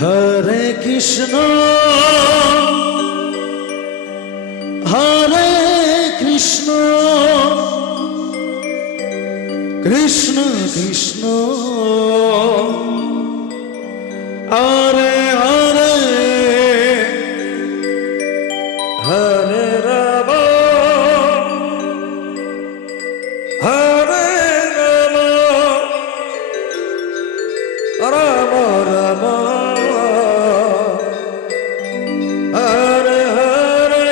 Hare Krishna Hare Krishna Krishna Krishna Hare Hare Hare Ram Hare Ram Ram Ram Hare Hare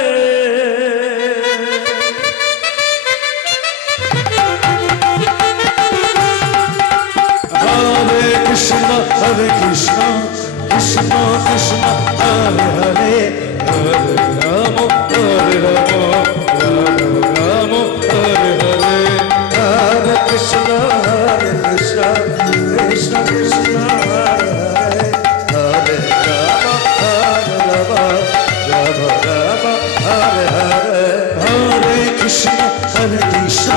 Hare Krishna Krishna Krishna Hare Hare Hare Ram Ram Ram Hare Hare Hare Krishna Krishna Krishna Krishna Hare Hare Hare Ram Ram Ram Hare Hare Hare Krishna Krishna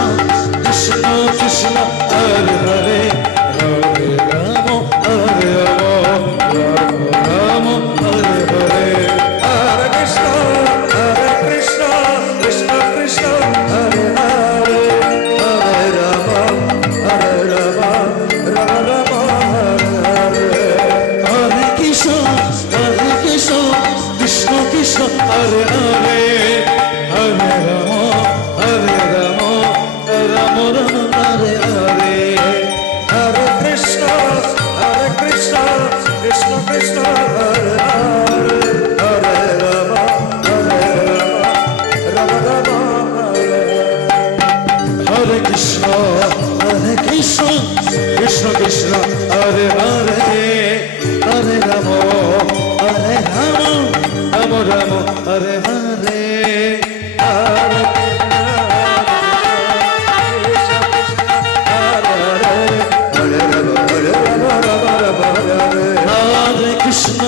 Krishna Krishna Hare Hare Hare Ram Ram Hare Hare Hare Krishna Krishna Krishna Hare Hare Hare Ram Ram Ram Hare Hare Hare Krishna Krishna Krishna Hare Hare Hare Ram Ram Ram Hare Hare Hare Krishna Krishna Krishna Hare Hare Hare Ram Ram Ram Hare Hare Krishna Krishna Krishna Hare Hare Hare Ram Ram Ram Hare Hare Krishna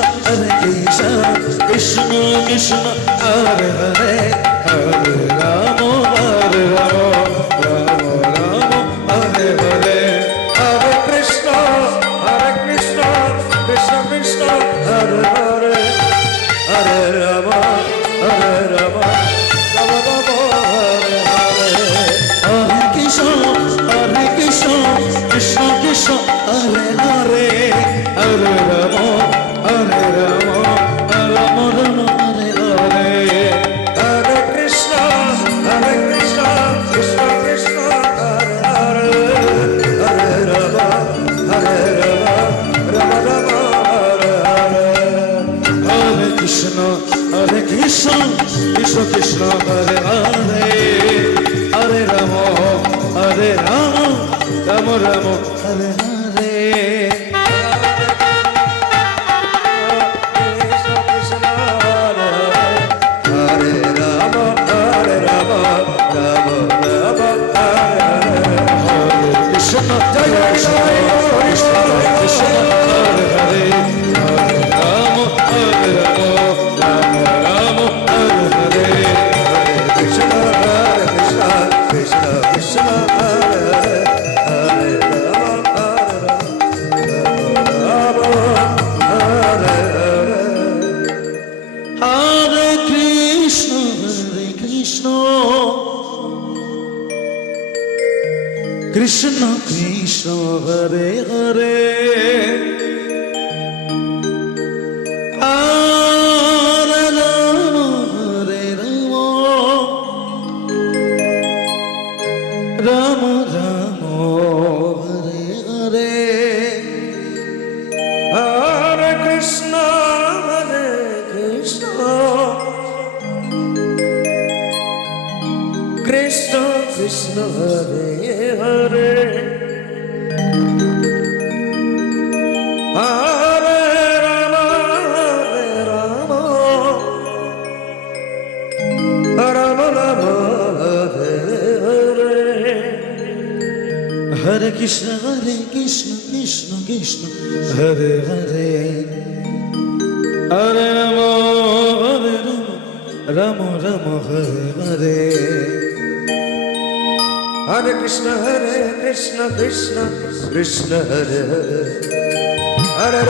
Krishna Krishna Hare Hare Hare Ram Ram Hare Hare Hare Krishna Krishna Krishna Hare Hare Hare Ram Ram Ram Hare Hare Hare Krishna Krishna Krishna Hare Hare Hare Ram Ram Ram Hare Hare Hare Krishna Krishna Krishna Hare Hare Hare Ram Ram Ram Hare Hare Hare Krishna Krishna Krishna Hare Hare Hare Ram Ram Ram Hare Hare Krishna Jaya Krishna Krishna Hare Hare Hare Rama Hare Rama Rama Hare Hare Hare Krishna Krishna Krishna Krishna Hare Hare Hare Rama Rama Hare Hare Hare Krishna Krishna Krishna Hare Hare Hare Rama Hare Rama Rama Rama Hare Hare Hare Krishna Krishna Krishna Hare Hare Hare Rama Rama Rama Hare Hare Hare Krishna Krishna Krishna Hare Hare Hare Rama Rama Rama Hare Hare Hare Krishna Krishna Krishna Hare Hare Hare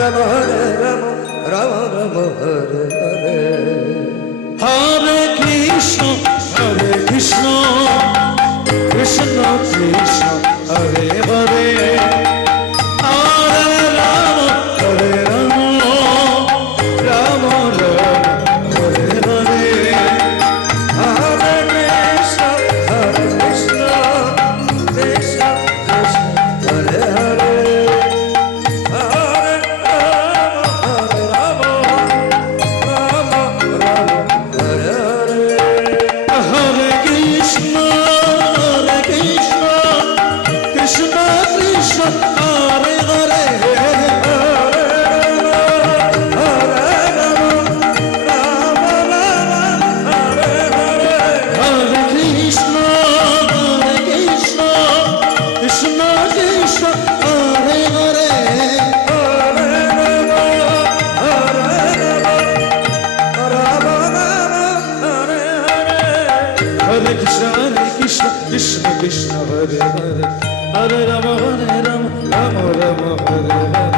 Rama Ram Ram Hare Hare Hare Krishna Krishna Krishna Hare Hare Hare Ram Ram Ram Hare Hare Hare Krishna Krishna Krishna Hare Hare Hare Ram Ram Ram Hare Hare Hare Krishna Krishna Krishna Hare Hare Hare Krishna Krishna Krishna Krishna Hare Hare Hare Krishna Krishna Krishna Hare Hare Hare Ram Ram Ram Hare Hare